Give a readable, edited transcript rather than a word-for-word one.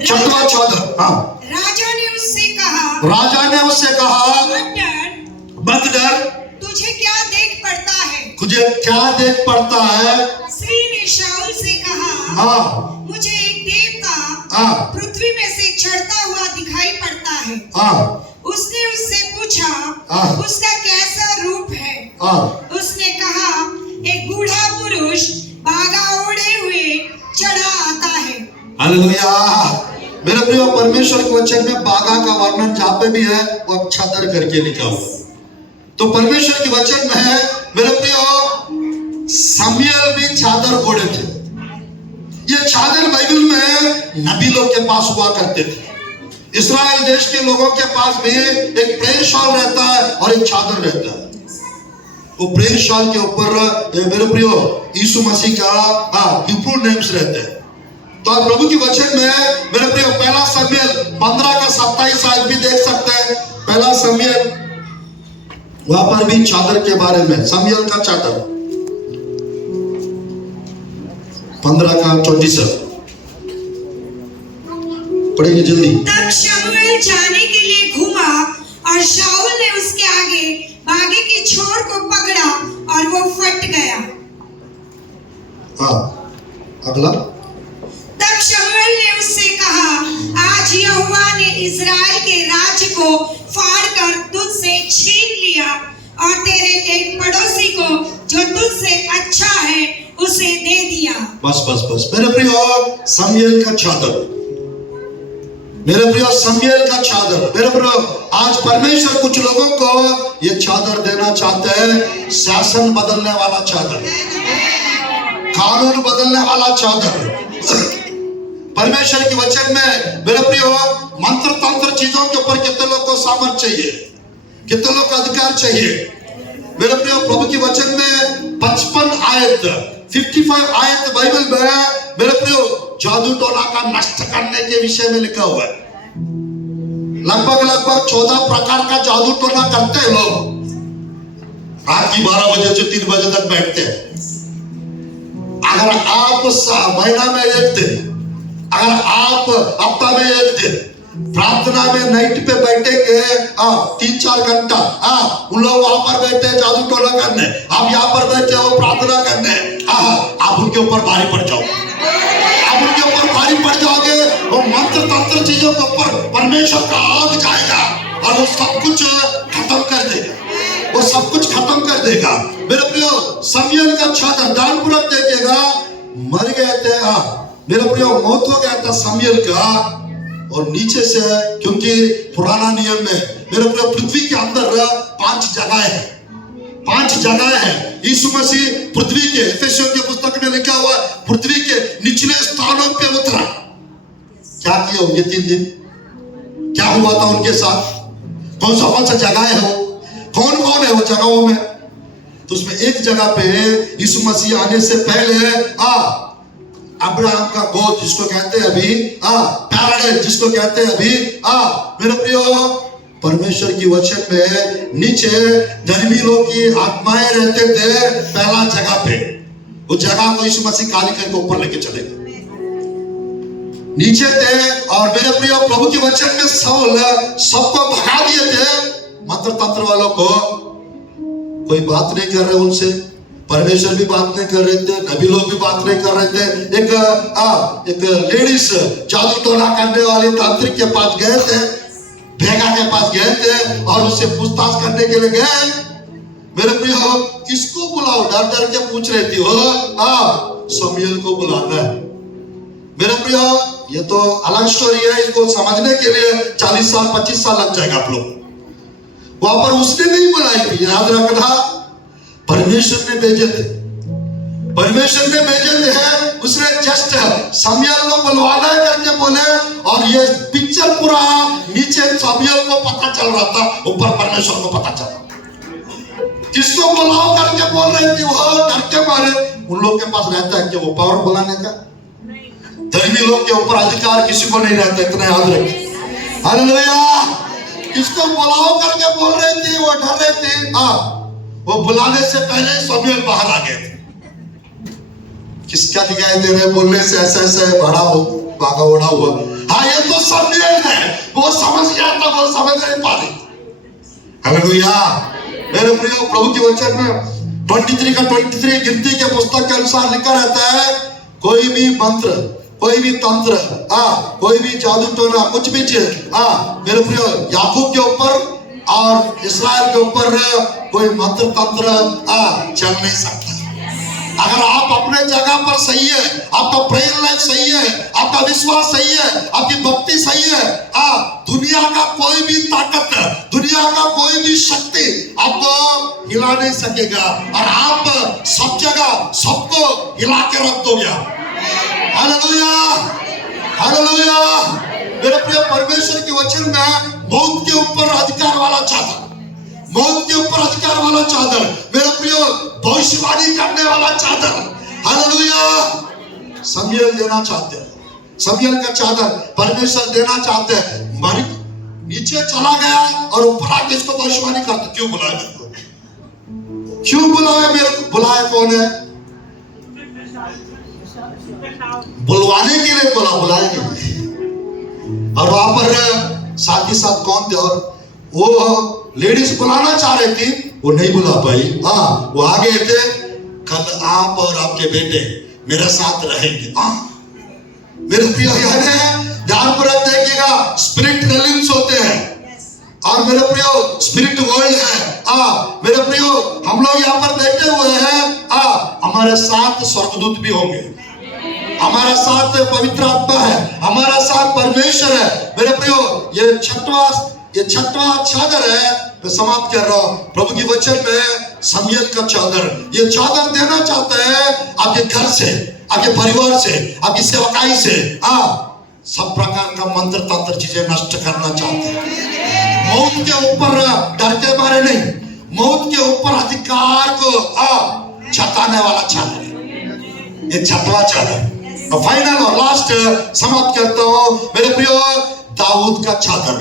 छठवां चादर। हाँ, राजा ने उससे कहा, मत डर, तुझे क्या देख पड़ता है? तुझे क्या देख पड़ता है? स्त्री ने शाऊल से कहा, हाँ, मुझे एक देवता हाँ, पृथ्वी में से चढ़ता हुआ दिखाई पड़ता है। हाँ, उसने उससे पूछा, हाँ, उसका कैसा रूप है? हाँ, उसने कहा, एक बूढ़ा पुरुष बागा ओढ़े हुए चढ़ा आता है। हालेलुया। मेरे प्रिय, परमेश्वर के वचन में बागा का वर्णन जहाँ पे भी है वो चादर करके लिखा हुआ। तो परमेश्वर के वचन में है, मेरे प्रिय, शमूएल भी चादर ओढ़े थे। ये चादर बाइबल में नबी लोग के पास हुआ करते थे। इस्राएल देश के लोगों के पास भी एक प्रेयर शॉल रहता है और एक चादर रहता है। वो प्रेयर शॉल के ऊपर मेरे प्रियो यीशु मसीह का हिब्रू नेम्स रहते हैं। तो आप प्रभु के वचन में मेरे प्रियो पहला शमूएल 15 का 27 आयत भी देख सकते हैं। पहला शमूएल, वहां पर भी चादर के बारे में, शमूएल का चादर 15 का 27 पढ़ेंगे जल्दी। तब शमूएल जाने के लिए घूमा और शाऊल ने उसके आगे बागे की छोर को पकड़ा और वो फट गया। हाँ, अगला। तब शमूएल ने उससे कहा, आज यहोवा ने इस्राएल के राज्य को फाड़कर तुझसे छीन लिया और तेरे एक पड़ोसी को जो तुझसे अच्छा है उसे दे दिया। बस बस बस मेरे प्रियो, शमूएल का चादर, मेरे प्रियो शमूएल का चादर। मेरे प्रियो, आज परमेश्वर कुछ लोगों को ये चादर देना चाहते हैं। शासन बदलने वाला चादर, कानून बदलने वाला चादर। परमेश्वर के वचन में मेरे प्रियो, मंत्र तंत्र चीजों के ऊपर कितने लोग को सामर्थ्य चाहिए, कितने लोग को अधिकार चाहिए। मेरे प्रियो, प्रभु के वचन में 55 आयत 55 आयत बाइबल में मेरे प्रियो जादू टोना का नष्ट करने के विषय में लिखा हुआ है। लगभग 14 प्रकार का जादू टोना करते हैं लोग। रात की 12 बजे से 3 बजे तक बैठते हैं। अगर आप महीना में एक दिन, अगर आप हफ्ता में एक दिन प्रार्थना में नाइट पे बैठेंगे 3-4 घंटा, उन लोग वहां पर बैठे जादू टोना करने, आप यहाँ पर बैठे हो प्रार्थना करने, आप उनके ऊपर भारी पड़ जाओ, आप उनके ऊपर भारी पड़ जाओगे। वो मंत्र तंत्र चीजों के ऊपर परमेश्वर का आग जाएगा और वो सब कुछ खत्म कर देगा, वो सब कुछ खत्म कर देगा। मेरे प्रियो, शमूएल का चादर दानपुरक देखेगा, मर गए थे, मेरे प्रियो मौत हो गया था शमूएल का। और नीचे से, क्योंकि पुराना नियम में मेरे प्रियो पृथ्वी के अंदर 5 जगह है, 5 जगह है। यीशु मसीह पृथ्वी के, एफेसियों की पुस्तक में लिखा हुआ, पृथ्वी के निचले स्थानों पे उतरा। क्या किए होंगे 3 दिन? क्या हुआ था उनके साथ? कौन सा जगह है वो? कौन है वो जगहों में? तो उसमें एक जगह पे यीशु मसीह आने से पहले अब्राहम का गोद जिसको कहते हैं अभी, पैराडाइज जिसको कहते हैं अभी, मेरे प्रियो, परमेश्वर की वचन में नीचे धर्मी लोग की आत्माएं रहते थे पहला जगह पे। वो जगह को यीशु मसीह काली करके ऊपर लेके चले नीचे थे। और मेरे प्रियो, प्रभु के वचन में साउल सबको भगा दिए थे, मंत्र तंत्र वालों को। कोई बात नहीं कर रहे उनसे, परमेश्वर भी बात नहीं कर रहे थे, नबी लोग भी बात नहीं कर रहे थे। एक लेडीज जादू टोना करने वाली तांत्रिक के पास गए थे, भेगा के पास गए थे और उससे पूछताछ करने के लिए गए। मेरे प्रियो, किसको बुलाओ? डर डर के पूछ रही थी वो, शमूएल को बुलाना है। मेरे प्रियो, ये तो अलग स्टोरी है, इसको समझने के लिए 40 साल 25 साल लग जाएगा आप लोग। वहां पर उसने नहीं बुलाई थी, याद रखना, परमेश्वर ने भेजे थे, परमेश्वर ने भेजे थे। उसने जस्ट शमूएल को बुलवाना करके बोले, और ये पिक्चर पूरा नीचे शमूएल को पता चल रहा था, ऊपर परमेश्वर को पता चला। किसको बुलाओ करके बोल रहे थे वो, डर के मारे। उन लोग के पास रहता है कि वो पावर बुलाने का, धर्मी लोग के ऊपर अधिकार किसी को नहीं रहता, इतना याद रखें। हालेलुया। किसको बुलाओ करके बोल रहे थे, वो डर रहे थे। वो बुलाने से पहले शमूएल बाहर आ गए थे। किसका दिखाई दे रहे बोलने से? ऐसा ऐसा बड़ा हो, भागा उड़ा हुआ। हाँ, ये ये तो समझेल है, वो समझ गया तो वो समझ नहीं पा रही। हालेलुया। मेरे प्रियो, प्रभु के वचन में 23 का 23 गिनती के पुस्तक के अनुसार लिखा रहता है, कोई भी मंत्र, कोई भी तंत्र, कोई भी जादू टोना, कुछ भी चीज, मेरे प्रियो, याकूब के ऊपर और इस्राएल के ऊपर कोई मंत्र तंत्र चल नहीं सकता। अगर आप अपने जगह पर सही है, आपका प्रेयर लाइफ सही है, आपका विश्वास सही है, आपकी भक्ति सही है, दुनिया का कोई भी ताकत, दुनिया का कोई भी शक्ति आपको हिला नहीं सकेगा, और आप सब जगह सबको हिला के रख दोगे। Hallelujah, hallelujah. मेरे प्रिय, परमेश्वर के वचन में मौत के ऊपर अधिकार वाला चादर, मौत के ऊपर अधिकार वाला चादर, मेरे प्रियो, भविष्यवाणी करने वाला चादर, हालेलुया, समयल देना चाहते हैं। समयल का चादर परमेश्वर देना चाहते हैं। मर नीचे चला गया और ऊपर आके इसको भविष्यवाणी करते। क्यों बुलाया मेरे को? क्यों बुलाया मेरे को? बुलाया कौन है? बुलवाने के लिए बोला, बुलाया नहीं। और वहां पर साथ ही साथ कौन थे? और वो लेडीज बुलाना चाह रही थी, वो नहीं बुला पाई। वो आ गए थे, कल आप और आपके बेटे मेरे साथ रहेंगे। मेरे प्रिय, ध्यान पर देखिएगा, स्पिरिट रेलिंग्स होते हैं और मेरे प्रियो स्पिरिट वर्ल्ड है। मेरे प्रियो, हम लोग यहाँ पर बैठे हुए हैं, हमारे साथ स्वर्गदूत भी होंगे, हमारा साथ पवित्र आत्मा है, हमारा साथ परमेश्वर है। मेरे प्रियो, ये छठवां चादर है। मैं समाप्त कर रहा हूं। प्रभु की वचन में समयल का चादर, ये चादर देना चाहता है आपके घर से, आपके परिवार से, आपकी सेवकाई से, सब प्रकार का मंत्र तंत्र चीजें नष्ट करना चाहते हैं। मौत के ऊपर डर के मारे नहीं, मौत के ऊपर अधिकार को जताने वाला चादर, ये छठवां चादर। फाइनल और लास्ट समाप्त करता हूं। मेरे प्रियो, दाऊद का चादर,